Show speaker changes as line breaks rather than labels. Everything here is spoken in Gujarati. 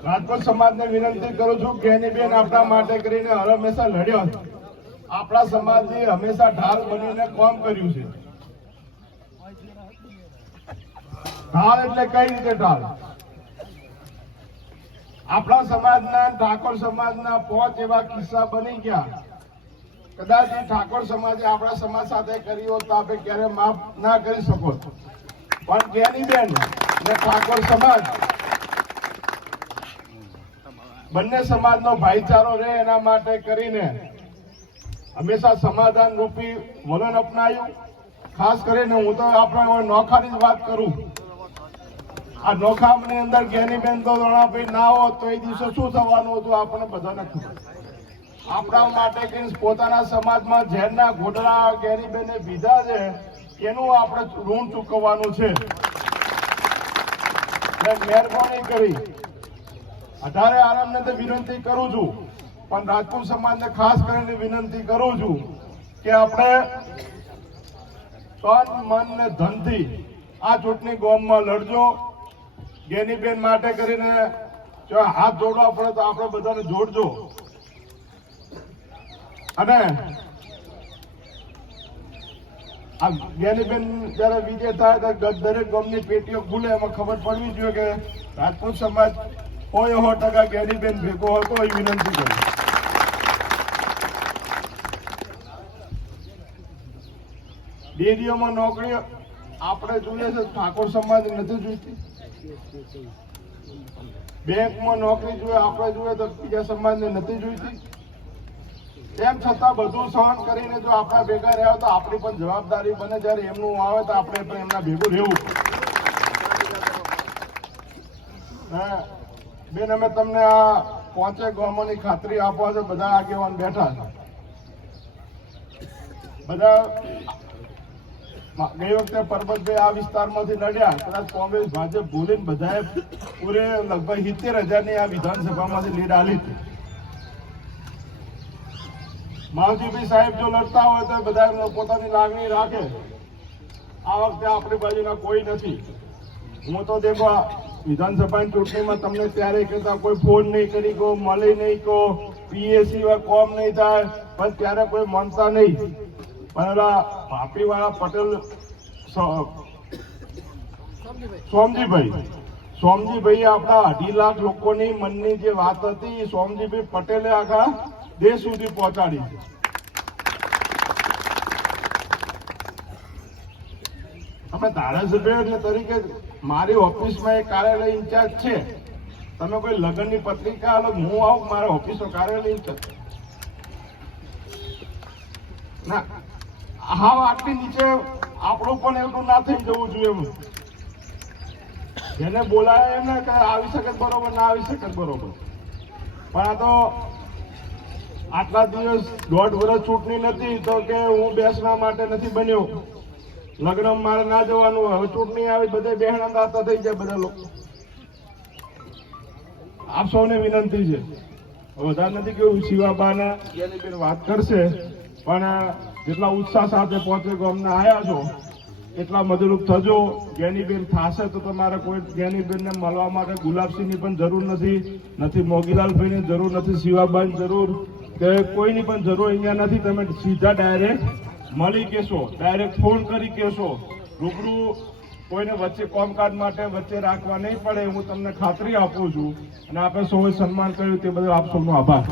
રાજકોટ સમાજને વિનંતી કરું છું કે એની બેન આપણા માટે કરીને હર હંમેશા લડ્યો. આપણા સમાજની હંમેશા ઢાલ બનીને કામ કર્યું છે. ઢાલ એટલે કઈ રીતે ઢાલ? આપણા સમાજના ઠાકોર સમાજના પોચ એવા કિસ્સા બની ગયા. કદાચ એ ઠાકોર સમાજે આપણા સમાજ સાથે કરી હોત તો આપણે ક્યારે માફ ના કરી શકો. પણ જ્ઞાનીબેન ને ઠાકોર સમાજ બંને સમાજનો ભાઈચારો રહે એના માટે કરીને હંમેશા સમાધાન રૂપી વલણ અપનાયું. ખાસ કરીને હું તો આપણે નોખાની જ વાત કરું. આ નોખામની અંદર જ્ઞાનીબેન તો ભાઈ ના હોત તો એ દિવસે શું થવાનું હતું આપણને બધાને ખબર. આપણા માટે કે પોતાના સમાજમાં ઝેરના ઘોટલા જ્ઞાનીબેને બીજા છે, એનું આપણે ઋણ ચૂકવવાનું છે. મહેરબાની કરી. અઢારે આરામને તો વિનંતી કરું છું, પણ રાજપૂત સમાજને ખાસ કરીને વિનંતી કરું છું કે આપણે તન, મન ને ધનથી આ ચૂંટણી ગોમમાં લડજો. ગેનીબેન માટે કરીને જો હાથ જોડવા પડે તો આપણે બધાને જોડજો. અને આ જ્ઞાનીબેન જયારે વિજય થાય ત્યારે દરેક ગમની પેટીઓ ખુલે એમાં ખબર પડવી જોઈએ કે રાજપૂત સમાજ કોઈ સો ટકા જ્ઞાનીબેન ભેગો હતો એ વિનંતી કરી. ડેરીઓમાં નોકરી આપણે જોઈએ છે ઠાકોર સમાજ નથી જોઈતી. બેંકમાં નોકરી જોઈએ આપણે જોઈએ તો બીજા સમાજને નથી જોઈતી. તેમ છતાં બધું સહન કરીને જો આપણા ભેગા રહ્યા તો આપણી પણ જવાબદારી બને. જ્યારે એમનું આવે તો આપણે પણ એમના ભેગું રહેવું હા, બેન, અમે તમને આ પાંચે ગામોની ખાતરી આપવા છે, બધા આગેવાન બેઠા છે. બધા ગઈ વખતે પરબતભાઈ આ વિસ્તારમાંથી લડ્યા, કદાચ કોંગ્રેસ, ભાજપ, ભૂલીને બધાએ પૂરે લગભગ સિત્તેર હજારની આ વિધાનસભામાંથી લીડ આલી હતી. માવજીભાઈ સાહેબ જો લડતા હોય તો બધા પોતાની લાગણી રાખે. આ વખતે આપણી બાજુના કોઈ નથી. હું તો દેખો આ વિધાનસભાની ચૂંટણીમાં તમને ત્યારે કહેતા કોઈ ફોન નહીં કરી કહો મળી નહીં કહો પીએસસી હોય કોમ નહીં થાય, પણ ત્યારે કોઈ માનતા નહીં. પણ એલા ભાપીવાળા પટેલ સ્વામજીભાઈ સોમજીભાઈ આપણા અઢી લાખ લોકોની મનની જે વાત હતી સોમજીભાઈ પટેલે આખા દેશ સુધી પહોંચાડી. છે અમે ધારાસભ્ય તરીકે મારી ઓફિસમાં એક કાર્યાલય ઇન્ચાર્જ છે. તમે કોઈ લગ્નની પત્રિકા અલગ હું આવું, મારા ઓફિસનો કાર્યાલય ઇન્ચાર્જ. ના હા આટલી નીચે આપણું પણ એવું ના થઈ જવું જોઈએ એમ. જેને બોલાય એમને કે આવી શકે બરોબર, ના આવી શકે બરોબર. પણ આ તો આટલા દિવસ દોઢ વર્ષ ચૂંટણી નથી તો કે હું બેસવા માટે નથી બન્યો. લગ્ન મારે ના જવાનું હવે ચૂંટણી આવી બધે બહેન અંદાજતા થઈ જાય બધા લોકો. આપ સૌને વિનંતી છે. વધારે નથી કેવું, શિવાબાના બેન વાત કરશે, પણ જેટલા ઉત્સાહ સાથે પહોંચે ગામના આવ્યા છો, એટલા મદદરૂપ થજો. જ્ઞાનીબેન થશે તો તમારે કોઈ જ્ઞાનીબેનને મળવા માટે ગુલાબસિંહની પણ જરૂર નથી નથી મોગીલાલભાઈની જરૂર નથી, શિવાબાની જરૂર કે કોઈની પણ જરૂર અહીંયા નથી. તમે સીધા ડાયરેક્ટ મળી કેશો ડાયરેક્ટ ફોન કરી કેશો રૂબરૂ કોઈને વચ્ચે કોમકાજ માટે વચ્ચે રાખવા નહીં પડે, હું તમને ખાતરી આપું છું. અને આપણે સૌએ સન્માન કર્યું, તે બદલ આપ સૌનો આભાર.